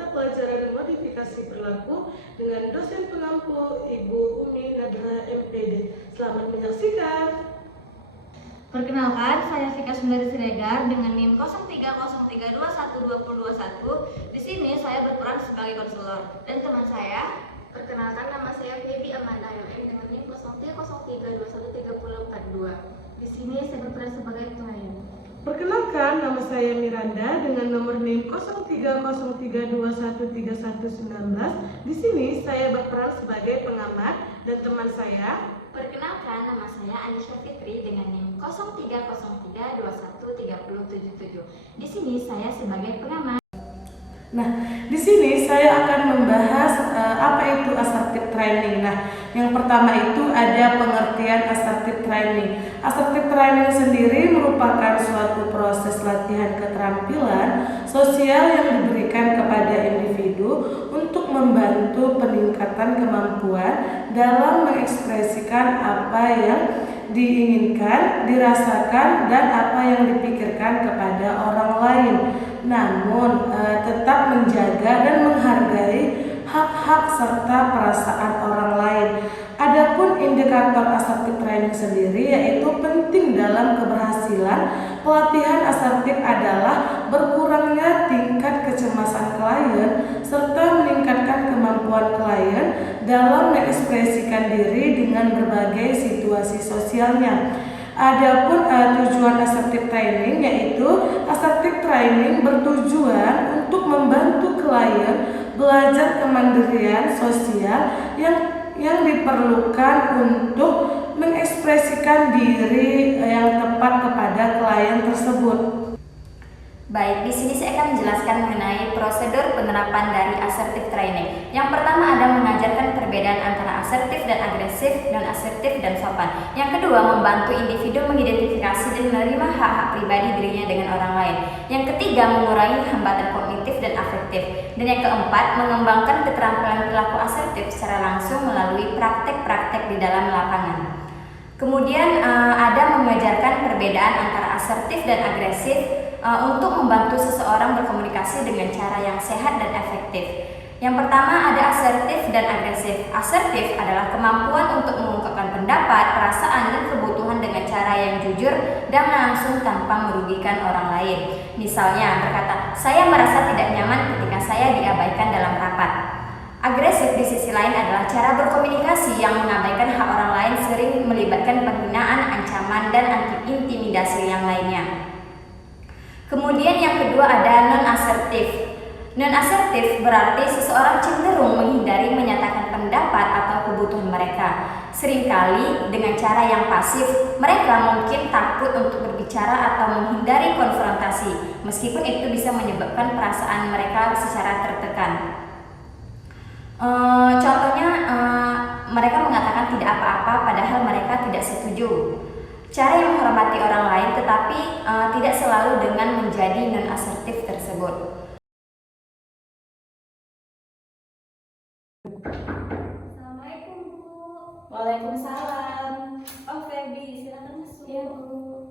mata pelajaran modifikasi perilaku dengan dosen pengampu Ibu Umi Nadra MPD. Selamat menyaksikan. Perkenalkan, saya Vika Sundari Siregar dengan NIM 0303212021. Di sini saya berperan sebagai konselor dan teman saya. Perkenalkan, nama saya Feby Amanda MM dengan NIM 0303213042. Di sini saya berperan sebagai klien. Perkenalkan, nama saya Miranda dengan nomor NIM 0303213119. Di sini saya berperan sebagai pengamat dan teman saya. Perkenalkan, nama saya Anisha Fitri dengan NIM 0303213077. Di sini saya sebagai pengamat. Nah, di sini saya akan membahas apa itu assertive training. Nah, yang pertama itu ada pengertian assertive training. Assertive training sendiri merupakan suatu proses latihan keterampilan sosial yang diberikan kepada individu untuk membantu peningkatan kemampuan dalam mengekspresikan apa yang diinginkan, dirasakan, dan apa yang dipikirkan kepada orang lain. Namun tetap menjaga dan menghargai hak-hak serta perasaan orang lain. Adapun indikator assertive training sendiri yaitu penting dalam keberhasilan pelatihan asertif adalah berkurangnya tingkat kecemasan klien serta meningkatkan kemampuan klien dalam mengekspresikan diri dengan berbagai situasi sosialnya. Adapun tujuan assertive training yaitu assertive training bertujuan untuk membantu klien belajar kemandirian sosial yang diperlukan untuk mengekspresikan diri yang tepat kepada klien tersebut. Baik, di sini saya akan menjelaskan mengenai prosedur penerapan dari assertive training. Yang pertama ada mengajarkan perbedaan antara asertif dan agresif, non asertif dan sopan. Yang kedua, membantu individu mengidentifikasi dan menerima hak-hak pribadi dirinya dengan orang lain. Yang ketiga, mengurangi hambatan kognitif dan afektif. Dan yang keempat, mengembangkan keterampilan perilaku asertif secara langsung melalui praktek-praktek di dalam lapangan. Kemudian ada mengajarkan perbedaan antara asertif dan agresif untuk membantu seseorang berkomunikasi dengan cara yang sehat dan efektif. Yang pertama ada asertif dan agresif. Asertif adalah kemampuan untuk mengungkapkan pendapat, perasaan, dan kebutuhan dengan cara yang jujur dan langsung tanpa merugikan orang lain. Misalnya berkata, saya merasa tidak nyaman ketika saya diabaikan dalam rapat. Agresif di sisi lain adalah cara berkomunikasi yang mengabaikan hak orang lain, sering melibatkan penghinaan, ancaman, dan intimidasi yang lainnya. Kemudian yang kedua ada non-asertif. Non-asertif berarti seseorang cenderung menghindari menyatakan pendapat atau kebutuhan mereka. Seringkali dengan cara yang pasif, mereka mungkin takut untuk berbicara atau menghindari konfrontasi, meskipun itu bisa menyebabkan perasaan mereka secara tertekan. Contohnya mereka mengatakan tidak apa-apa padahal mereka tidak setuju. Cara yang menghormati orang lain tetapi tidak selalu dengan menjadi non-asertif tersebut. Assalamualaikum, Bu. Waalaikumsalam. Oh Feby, silakan masuk. Iya, Bu.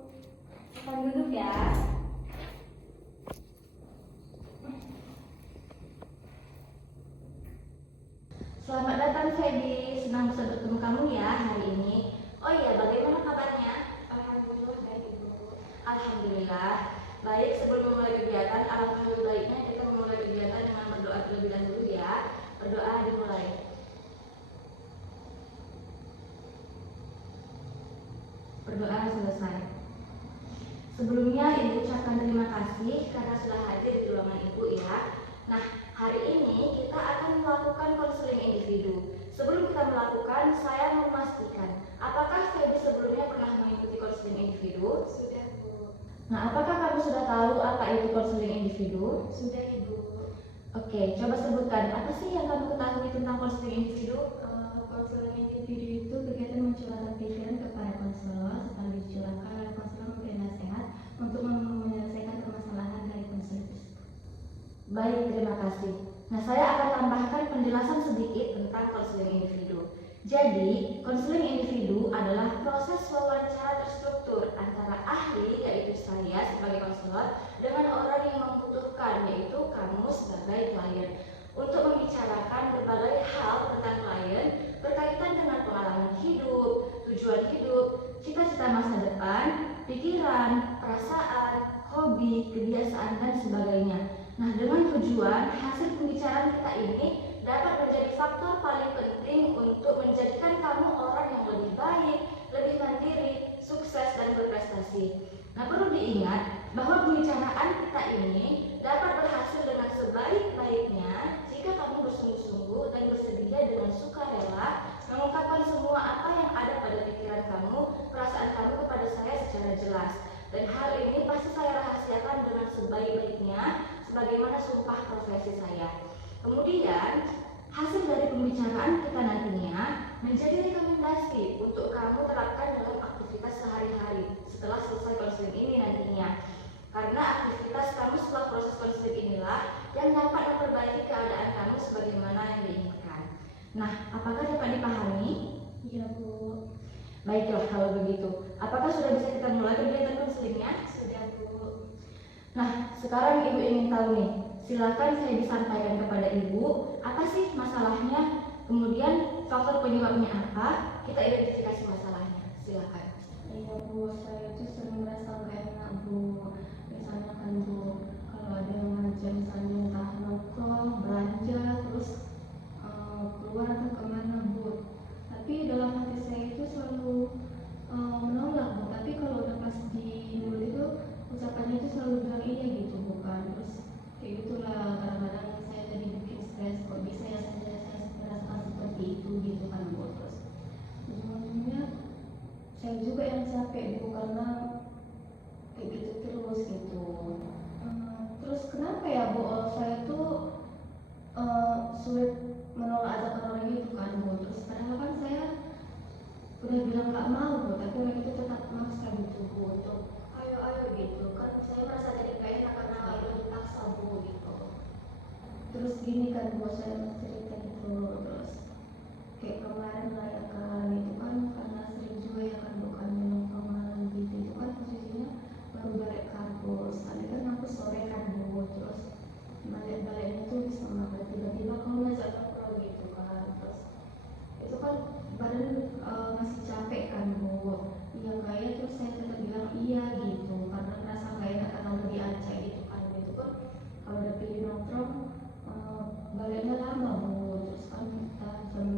Silakan duduk ya. Selamat datang Feby, senang bisa bertemu kamu ya hari ini. Oh iya, bagaimana kabarnya? Alhamdulillah baik, Bu. Alhamdulillah. Baik, sebelum memulai kegiatan, alangkah lebih baiknya kita memulai kegiatan dengan berdoa terlebih dahulu ya. Berdoa dimulai. Berdoa selesai. Sebelumnya Ibu ucapkan terima kasih karena sudah hadir di ruangan Ibu ya. Nah, hari ini kita akan melakukan konseling individu. Sebelum kita melakukan, saya memastikan apakah Feby sebelumnya pernah mengikuti konseling individu? Sudah, Bu. Nah, apakah kamu sudah tahu apa itu konseling individu? Sudah, Ibu. Oke, coba sebutkan apa sih yang kamu ketahui tentang konseling individu? Konseling individu itu kegiatan mencurahkan pikiran kepada konselor setelah dicurahkan oleh konselor memberi nasihat untuk menyelesaikan permasalahan dari konseling tersebut. Baik, terima kasih. Nah, saya akan tambahkan penjelasan sedikit tentang konseling individu. Jadi, konseling individu adalah proses wawancara terstruktur antara ahli, yaitu saya sebagai konselor, dengan orang yang membutuhkan, yaitu kamu sebagai klien. pikiran, perasaan, hobi, kebiasaan, dan sebagainya. Nah, dengan tujuan hasil pembicaraan kita ini dapat menjadi faktor paling penting untuk menjadikan kamu orang yang lebih baik, lebih mandiri, sukses, dan berprestasi. Nah, perlu diingat bahwa pembicaraan kita ini dapat berhasil dengan sebaik-baiknya jika kamu bersungguh-sungguh dan bersedia dengan sukarela mengungkapkan semua apa yang ada pada pikiran kamu, perasaan kamu kepada saya secara jelas. Dan hal ini pasti saya rahasiakan dengan sebaik-baiknya sebagaimana sumpah profesi saya. Kemudian, hasil dari pembicaraan kita nantinya menjadi rekomendasi untuk kamu terapkan dalam aktivitas sehari-hari setelah selesai konseling ini nantinya. Karena aktivitas kamu setelah proses konseling inilah yang dapat memperbaiki keadaan kamu sebagaimana yang diinginkan. Nah, apakah dapat dipahami? Iya, Bu. Baiklah kalau begitu. Apakah sudah bisa kita mulai kegiatan konselingnya? Sudah, Bu. Nah, sekarang Ibu ingin tahu nih. Silakan saya disampaikan kepada Ibu, apa sih masalahnya? Kemudian faktor penyebabnya apa? Kita identifikasi masalahnya. Silakan. Iya, Bu, saya itu sering merasa nggak enak, Bu. Misalnya kan, Bu, kalau ada yang ngajak misalnya entah nongkrong, belanja, terus keluar atau kemana, Bu. Tapi dalam hati saya itu selalu menolak, Bu. Tapi kalau udah pas di mulut itu ucapannya itu selalu bilang iya gitu, bukan. Terus kayak gitulah, kadang-kadang saya jadi bikin stres, kok bisa ya saya merasakan seperti itu gitu kan, Bu. Terus ujung-ujungnya saya juga yang capek, Bu, karena kayak gitu terus gitu. Terus kenapa ya, Bu, saya tuh sulit menolak ajakan orang itu kan, Bu. Terus padahal kan saya udah bilang nggak mau, Bu, tapi orang itu tetap maksa gitu, Bu, untuk ayo gitu kan. Saya merasa jadi gak enak karena udah dipaksa, Bu, gitu. Terus gini kan, Bu, saya mau cerita gitu. Terus kayak kemarin lah ya kan, itu kan karena sering juga ya kan, bukan minum kemarin gitu. Itu kan posisinya baru balik kampus, tadi kan aku sore kan, Bu. Terus balik-baliknya tuh bisa makan, tiba-tiba kamu ngajak nongkrong gitu kan. Terus itu kan badan masih capek kan, Bu. Iya nggak ya, terus saya tetap bilang iya gitu karena merasa nggak enak karena udah diajak gitu kan. Itu kan kalau udah pilih nongkrong baliknya lama, Bu. Terus kan kita jam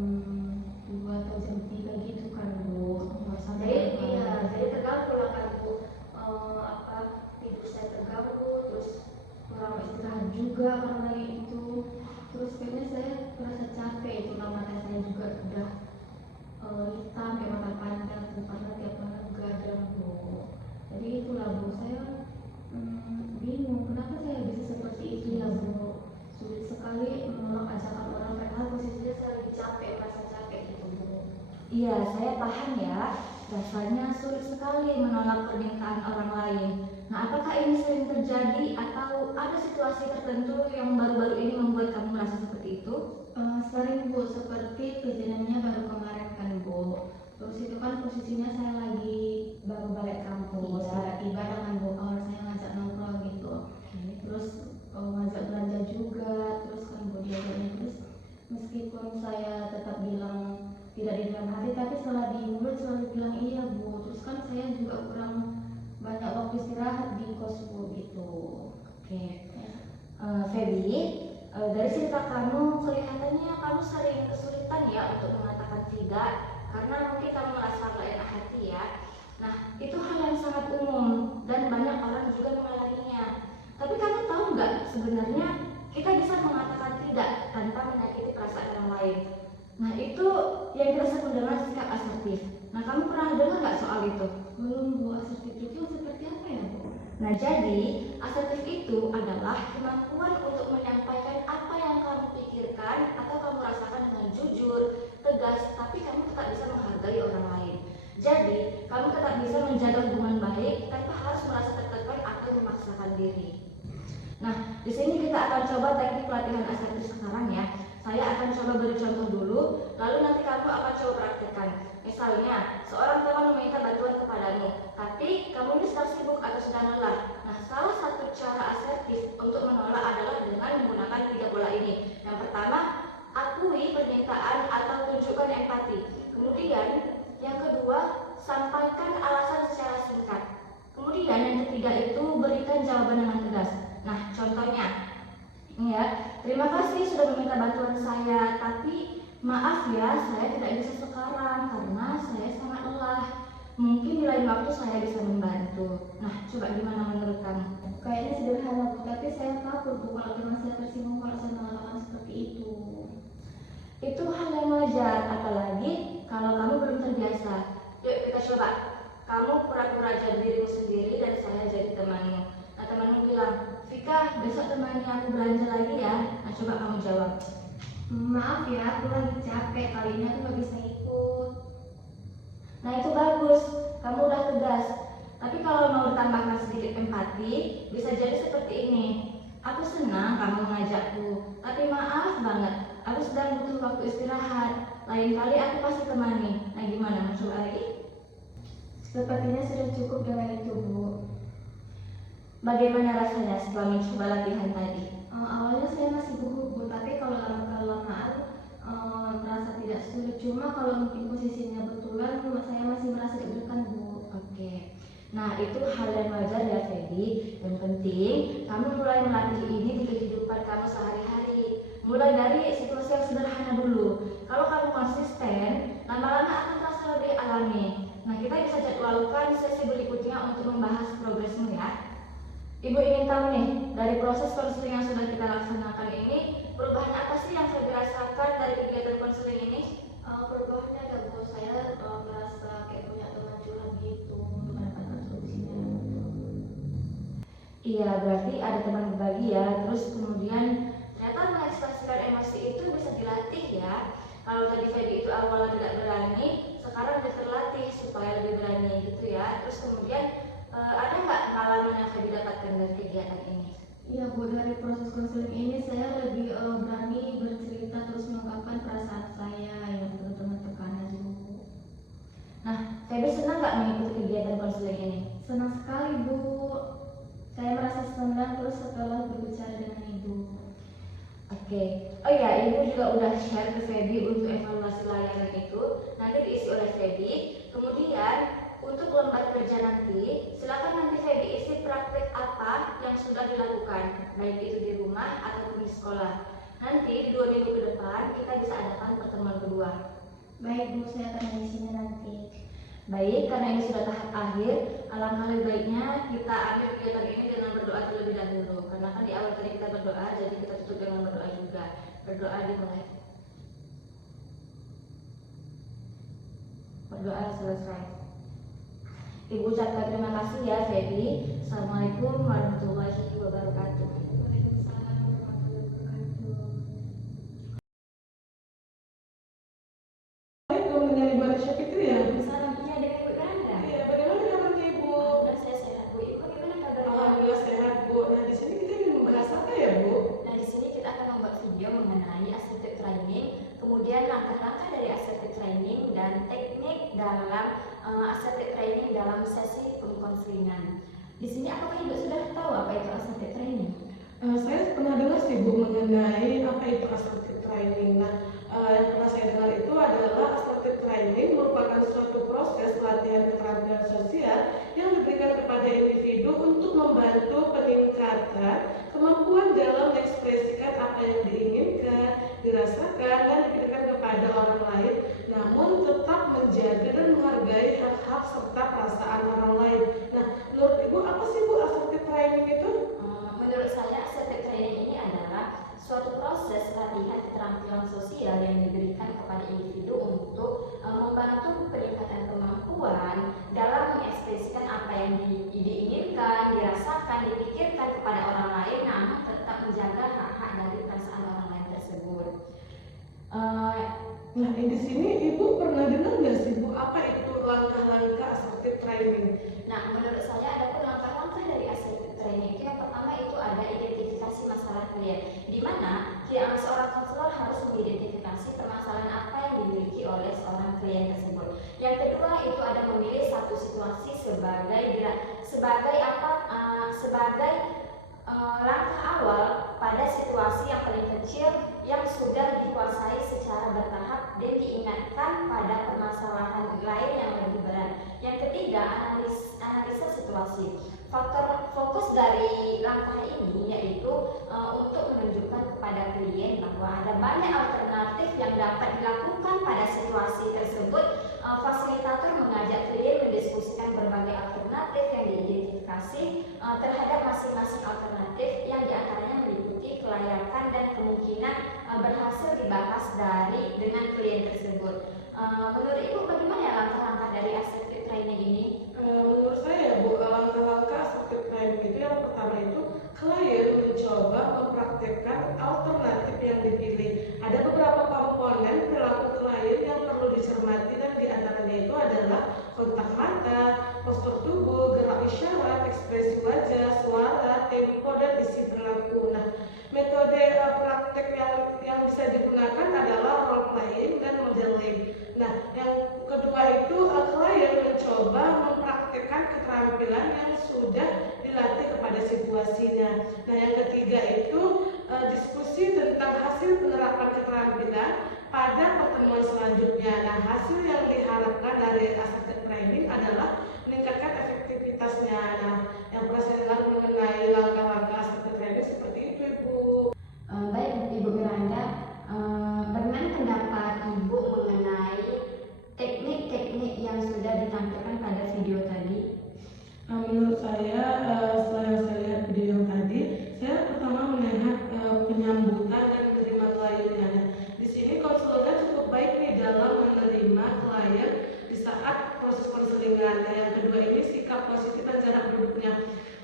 2 atau jam 3 gitu kan, Bu. Jadi terganggu lah kan, Bu. Tidur saya terganggu, terus kurang istirahat juga karena itu. Terus kayaknya saya merasa capek itu, mata saya juga udah hitam kayak mata panjang tuh karena tiap hari begadang, Bu. Jadi itulah, Bu, saya bingung kenapa saya bisa seperti itu ya, Bu. Sulit sekali menolak ajakan orang padahal posisinya saya lagi capek, merasa capek gitu, Bu. Iya, saya paham ya. Rasanya sulit sekali menolak permintaan orang lain. Nah, apakah ini sering terjadi atau ada situasi tertentu yang baru-baru ini membuat kamu merasa seperti itu? Sering, Bu, seperti kejadiannya baru kemarin kan, Bu. Terus itu kan posisinya saya lagi baru balik kampus, ada ibadah kan, Bu. Saya ngajak nongkrong gitu. Terus ngajak belanja juga, terus kan, Bu, diajaknya. Terus meskipun saya tetap bilang tidak di dalam hati, tapi setelah di mulut selalu bilang iya, Bu. Terus kan saya juga kurang banyak waktu istirahat di kos, Bu, gitu. Oke. Feby, dari cerita kamu kelihatannya kamu sering kesulitan ya untuk mengatakan tidak karena mungkin kamu merasa gak enak hati ya. Nah, itu hal yang sangat umum dan banyak orang juga mengalaminya. Tapi kamu tahu nggak sebenarnya kita bisa mengatakan tidak tanpa menyakiti perasaan orang lain. Nah, itu yang kita sebut dengan sikap asertif. Nah, kamu pernah dengar nggak soal itu? Belum, Bu. Asertif itu seperti apa ya, Bu? Nah, jadi asertif itu adalah kemampuan untuk menyampaikan apa yang kamu pikirkan atau kamu rasakan dengan jujur, tegas, tapi kamu tetap bisa menghargai orang lain. Jadi, kamu tetap bisa menjaga hubungan baik tanpa harus merasa tertekan atau memaksakan diri. Nah, di sini kita akan coba teknik pelatihan asertif sekarang ya. Saya akan coba beri contoh dulu, lalu nanti kamu akan coba praktekkan. Misalnya, seorang teman meminta bantuan kepadamu, tapi kamu ini sedang sibuk atau sedang lelah. Nah, salah satu cara asertif untuk menolak adalah dengan menggunakan 3 pola ini. Yang pertama, akui permintaan atau tunjukkan empati. Kemudian, yang kedua, sampaikan alasan secara singkat. Kemudian, yang jawaban dengan tegas. Nah, contohnya, ini ya, terima kasih sudah meminta bantuan saya, tapi maaf ya, saya tidak bisa sekarang karena saya sangat lelah. Mungkin di lain waktu saya bisa membantu. Nah, coba gimana menurut kamu? Kayaknya sederhana Bu, tapi saya takut Bu kalau teman saya tersinggung kalau saya mengatakan seperti itu. Itu hal yang wajar, apalagi kalau kamu belum terbiasa. Yuk kita coba. Kamu pura-pura jadi dirimu sendiri dan saya jadi temanmu. Nah, temanmu bilang, Vika, besok temani aku belanja lagi ya. Nah, coba kamu jawab. Maaf ya, aku lagi capek, kali ini aku nggak bisa ikut. Nah, itu bagus, kamu udah tegas. Tapi kalau mau ditambahkan sedikit empati, bisa jadi seperti ini. Aku senang kamu mengajakku, tapi maaf banget, aku sedang butuh waktu istirahat. Lain kali aku pasti temani. Nah, gimana? Mau coba lagi? Sepertinya sudah cukup dengan itu Bu. Bagaimana rasanya setelah mencoba latihan tadi? Awalnya saya masih gugup Bu, tapi kalau lama-kelamaan merasa tidak sulit. Cuma kalau mungkin posisinya betulan, saya masih merasa deg-degan Bu. Oke. Nah, itu hal yang wajar ya, Feby. Yang penting, kamu mulai melatih ini di kehidupan kamu sehari-hari. Mulai dari situasi yang sederhana dulu. Kalau kamu konsisten, lama-lama akan terasa lebih alami. Nah, kita bisa jadwalkan sesi berikutnya untuk membahas progresmu ya. Ibu ingin tahu nih, dari proses konseling yang sudah kita laksanakan ini, perubahan apa sih yang saya dirasakan dari kegiatan konseling ini? Perubahannya ada Bu, saya merasa kayak punya teman curhat gitu untuk mendapatkan solusinya. Iya, berarti ada teman berbagi ya. Terus kemudian ternyata mengekspresikan emosi itu bisa dilatih ya. Kalau tadi Feby itu awalnya tidak berani, sekarang sudah terlatih supaya lebih berani gitu ya. Terus kemudian ada nggak pengalaman yang Feby dapatkan dari kegiatan ini? Iya Bu, dari proses konseling ini saya lebih berani bercerita terus mengungkapkan perasaan saya yang teman-teman tekanan Bu. Nah, Feby senang nggak mengikuti kegiatan konseling ini? Senang sekali Bu. Saya merasa senang terus setelah berbicara dengan Ibu. Oke. Oh iya, Ibu juga udah share ke Feby untuk evaluasi layanan itu. Nanti diisi oleh Feby. Kemudian untuk lembar kerja nanti, silakan nanti Feby isi praktek apa yang sudah dilakukan, baik itu di rumah ataupun di sekolah. Nanti di 2 minggu ke depan kita bisa adakan pertemuan kedua. Baik Bu, saya akan mengisinya nanti. Baik, karena ini sudah tahap akhir, alangkah lebih baiknya kita ambil kegiatan ini dengan berdoa terlebih dahulu. Karena kan di awal tadi kita berdoa, jadi kita tutup dengan berdoa juga. Berdoa dimulai. Berdoa selesai. Ibu ucapkan terima kasih ya, Feby. Assalamualaikum warahmatullahi wabarakatuh. Waalaikumsalam warahmatullahi wabarakatuh. Assalamualaikum dengan Ibu Arisha Fitri ya. Salam iya dengan Ibu Randa. Iya, bagaimana kabarnya Ibu? Alhamdulillah saya sehat Bu. Ibu bagaimana kabarnya? Alhamdulillah sehat Bu. Nah, di sini kita ingin membahas apa ya Bu? Nah, di sini kita akan membuat video mengenai assertive training, kemudian langkah-langkah dari assertive training dan teknik dalam assertive training dalam sesi pengkonselingan. Di sini apakah Ibu sudah tahu apa itu assertive training? Saya pernah dengar sih Bu mengenai apa itu assertive training. Nah, yang pernah saya dengar itu adalah assertive training merupakan suatu proses latihan keterampilan sosial yang diberikan kepada individu untuk membantu peningkatan kemampuan dalam mengekspresikan apa yang diinginkan, dirasakan, dan diberikan kepada orang lain, namun tetap menjaga dan menghargai hak-hak serta perasaan orang lain. Nah, menurut Ibu apa sih Bu assertive training itu? Menurut saya assertive training ini adalah suatu proses latihan keterampilan sosial yang diberikan kepada individu untuk membantu peningkatan kemampuan dalam mengekspresikan apa yang diinginkan, dirasakan, dipikirkan kepada orang lain, namun tetap menjaga hak-hak dari perasaan orang lain tersebut. Nah, di sini Ibu pernah dengar nggak sih Bu apa itu langkah-langkah assertive training? Nah, menurut saya ada pun langkah-langkah dari assertive training itu yang pertama itu ada identifikasi masalah klien, di mana seorang konselor harus mengidentifikasi permasalahan apa yang dimiliki oleh seorang klien tersebut. Yang kedua itu ada memilih satu situasi langkah awal pada situasi yang paling kecil yang sudah dikuasai secara bertahap dan diingatkan pada permasalahan lain yang lebih berat. Yang ketiga, analisa situasi. Faktor fokus dari langkah ini yaitu untuk menunjukkan kepada klien bahwa ada banyak alternatif yang dapat dilakukan pada situasi tersebut. Fasilitator mengajak klien mendiskusikan berbagai alternatif yang diidentifikasi terhadap masing-masing alternatif yang diantaranya meliputi kelayakan dan kemungkinan berhasil dibahas dengan klien tersebut. Menurut Ibu bagaimana ya langkah-langkah dari assertive training ini? Menurut saya Bu, langkah-langkah assertive training itu yang pertama itu klien mencoba mempraktekkan alternatif yang dipilih. Ada beberapa komponen perilaku klien yang perlu dicermati dan diantaranya itu adalah kontak mata, postur tubuh, gerak isyarat, ekspresi wajah, suara, tempo, dan isi perilaku. Nah, metode praktek yang bisa digunakan adalah role playing dan modeling. Nah, yang kedua itu klien mencoba mempraktekkan keterampilan yang sudah dilatih kepada situasinya. Nah, yang ketiga itu diskusi tentang hasil penerapan keterampilan pada pertemuan selanjutnya. Nah, hasil yang diharapkan dari assertive training adalah meningkatkan efektivitasnya. Nah, yang pernah saya dengar mengenai langkah-langkah assertive training seperti itu, Ibu. Baik Ibu Miranda, bagaimana pendapat Ibu mengenai teknik-teknik yang sudah ditampilkan pada video tadi? Menurut saya, setelah saya lihat video yang tadi, saya pertama melihat penyambutan dan menerima kliennya. Nah, di sini konselornya cukup baik nih dalam menerima klien di saat proses konselingan. Nah, yang kedua ini sikap positif dan jarak duduknya.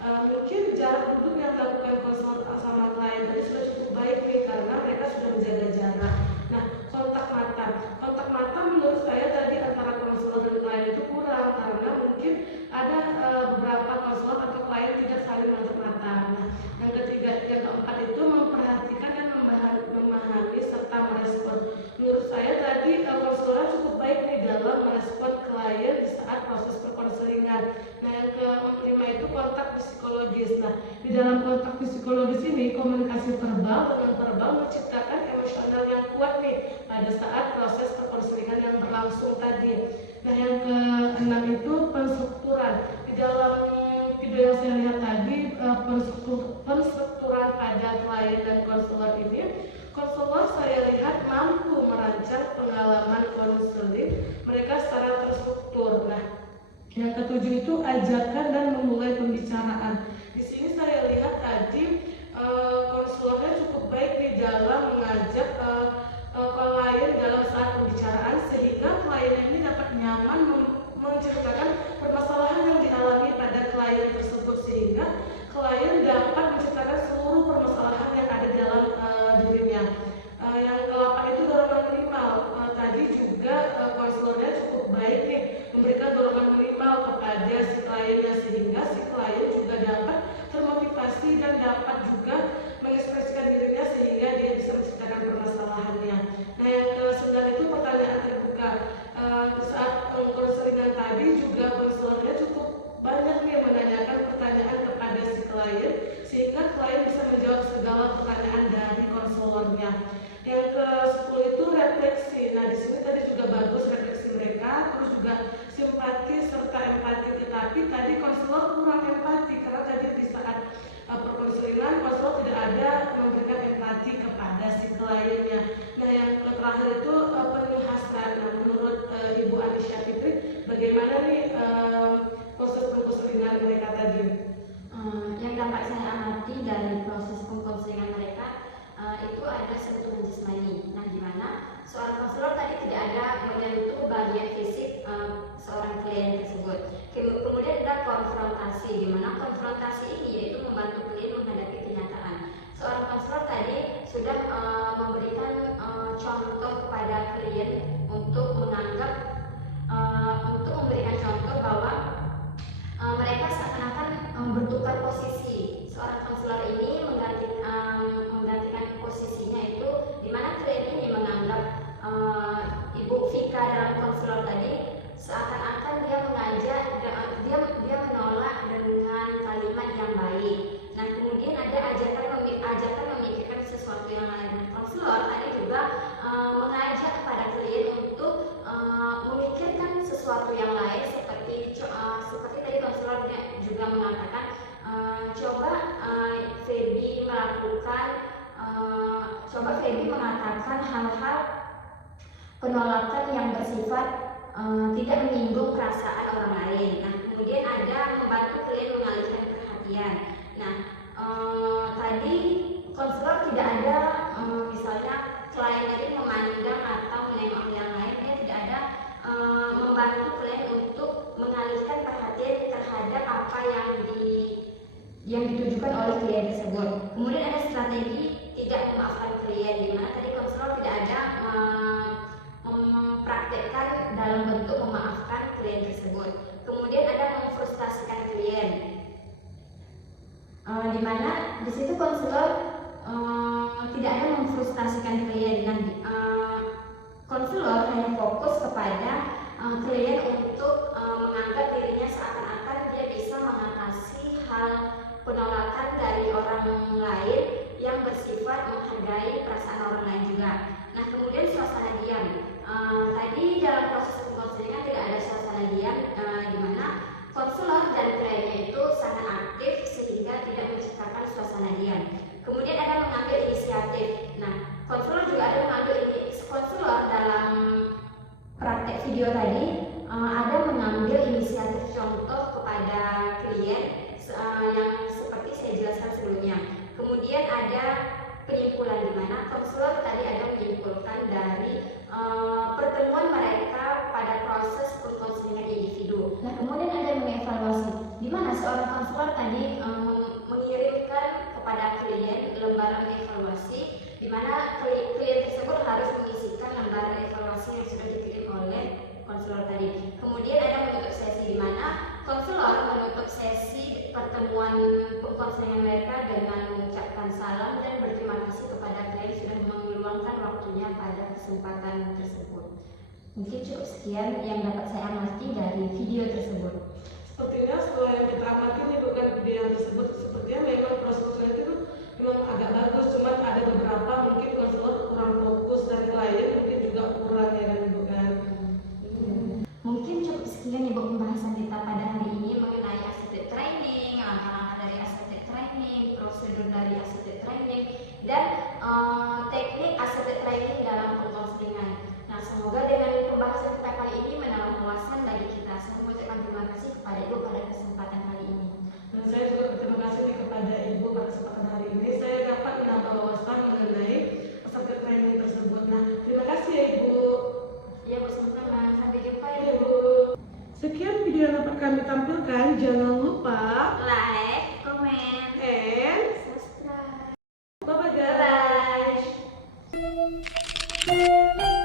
Mungkin jarak duduk yang dilakukan konselor sama klien tadi sudah cukup baik nih karena mereka sudah menjaga jarak. Nah, kontak mata menurut saya tadi antara konselor dan klien itu kurang karena mungkin ada beberapa konselor atau klien tidak saling menatap mata. Nah, yang keempat itu memperhatikan dan memahami serta merespon. Menurut saya tadi konselor cukup baik nih dalam merespon klien di saat proses perkonselingan. Nah, yang kelima itu kontak psikologis. Nah, di dalam kontak psikologis ini komunikasi verbal dengan verbal menciptakan emosional yang kuat nih pada saat proses perkonselingan yang berlangsung tadi. Nah, yang keenam itu penstrukturan. Di dalam video yang saya lihat tadi, penstrukturan pada klien dan konselor ini, konselor saya lihat mampu merancang pengalaman konseling mereka secara terstruktur. Nah, yang ketujuh itu ajakan dan memulai pembicaraan. Di sini saya lihat tadi konselornya cukup baik di dalam mengajak klien dalam saat pembicaraan sehingga klien ini dapat nyaman menceritakan permasalahan yang dialami pada klien tersebut sehingga klien dapat menceritakan seluruh permasalahan yang ada di dalam dirinya. Yang ke-8 itu dorongan minimal. Tadi juga konselornya cukup baik nih memberikan dorongan minimal kepada si kliennya sehingga si klien juga dapat termotivasi dan dapat juga mengekspresikan dirinya sehingga dia bisa menceritakan permasalahannya. Nah, yang ke-9 itu pertanyaan terbuka. Di saat konselingan tadi juga konselornya cukup banyak nih menanyakan pertanyaan kepada si klien sehingga klien bisa menjawab segala pertanyaan dari konselornya. Yang ke-10 itu refleksi. Nah, di sini tadi juga bagus refleksi mereka, terus juga simpati serta empati. Tetapi tadi konselor kurang empati karena tadi di saat perkonselingan konselor tidak ada memberikan empati kepada si kliennya. Nah, yang terakhir itu penuhasan. Nah, menurut Ibu Anisha Fitri, bagaimana nih proses perkonselingan mereka tadi? Yang dapat saya amati dari proses pengkonselingan mereka itu ada sentuhan jasmani. Nah, di mana seorang konselor tadi tidak ada menyentuh bagian fisik seorang klien tersebut. Kemudian ada konfrontasi, di mana konfrontasi ini yaitu membantu klien menghadapi kenyataan. Seorang konselor tadi sudah memberikan contoh kepada klien untuk memberikan contoh bahwa mereka seakan-akan bertukar posisi. Seorang konselor ini menggantikan posisinya itu di mana klien ini menganggap Ibu Vika dalam konselor tadi seakan-akan dia mengajak, dia menolak dengan kalimat yang baik. Nah, kemudian ada ajakan memikirkan sesuatu yang lain. Konselor tadi juga mengajak kepada klien untuk memikirkan sesuatu yang lain seperti tadi konselor juga mengatakan Feby mengatakan hal-hal penolakan yang bersifat tidak menyinggung perasaan orang lain. Nah, kemudian ada membantu klien mengalihkan perhatian. Nah, tadi konselor tidak ada misalnya klien tadi memandang atau menengok yang lain, dia tidak ada membantu klien untuk mengalihkan perhatian terhadap apa yang ditujukan oleh klien tersebut. Kemudian ada strategi tidak memaafkan klien, di mana tadi konselor tidak ada mempraktekkan dalam bentuk memaafkan klien tersebut. Kemudian ada memfrustasikan klien, di mana di situ konselor tidak ada memfrustasikan klien. Nah, konselor hanya fokus kepada klien untuk menganggap dirinya seakan-akan dia bisa mengatasi hal penolakan dari orang lain yang bersifat menghargai perasaan orang lain juga. Nah, kemudian suasana diam. Tadi dalam proses konselingan tidak ada suasana diam, di mana konselor dan kliennya itu sangat aktif sehingga tidak menciptakan suasana diam. Kemudian ada mengambil inisiatif. Nah, konselor juga ada mengambil konselor dalam praktek video tadi ada mengambil inisiatif contoh kepada klien yang seperti saya jelaskan sebelumnya. Kemudian ada penyimpulan, di mana konselor tadi ada menyimpulkan dari pertemuan mereka pada proses pengkonselingan individu. Nah, kemudian ada mengevaluasi, di mana seorang konselor tadi mengirimkan kepada klien lembaran evaluasi, di mana klien tersebut harus mengisikan lembaran evaluasi yang sudah dikirim oleh konselor tadi. Kemudian ada menutup sesi, di mana konselor menutup sesi pertemuan pengkonselingan mereka dengan mengucapkan salam dan berterima kasih kepada klien sudah meluangkan waktunya pada kesempatan tersebut. Mungkin cukup sekian yang dapat saya amati dari video tersebut. Sepertinya setelah yang kita amati nih bukan video yang tersebut, sepertinya memang proses konseling itu memang agak bagus, cuman ada beberapa mungkin konselor kurang fokus dan klien mungkin juga kurang, ya kan Ibu kan. Mungkin cukup sekian Ibu pembahasan kita pada hari ini mengenai assertive training, langkah-langkah dari assertive training, prosedur dari assertive training, dan teknik assertive training dalam pengkonselingan. Nah, semoga dengan pembahasan kita kali ini menambah wawasan bagi kita. Saya mengucapkan terima kasih kepada Ibu pada kesempatan kali ini. Dan saya juga berterima kasih kepada Ibu pada kesempatan hari ini. Saya dapat menambah wawasan mengenai assertive training tersebut. Nah, terima kasih ya Ibu. Ya Bu, sama-sama. Sampai jumpa ya Ya, Bu. Sekian video yang dapat kami tampilkan. Jangan lupa Like, comment, and subscribe. bye-bye Bye. guys.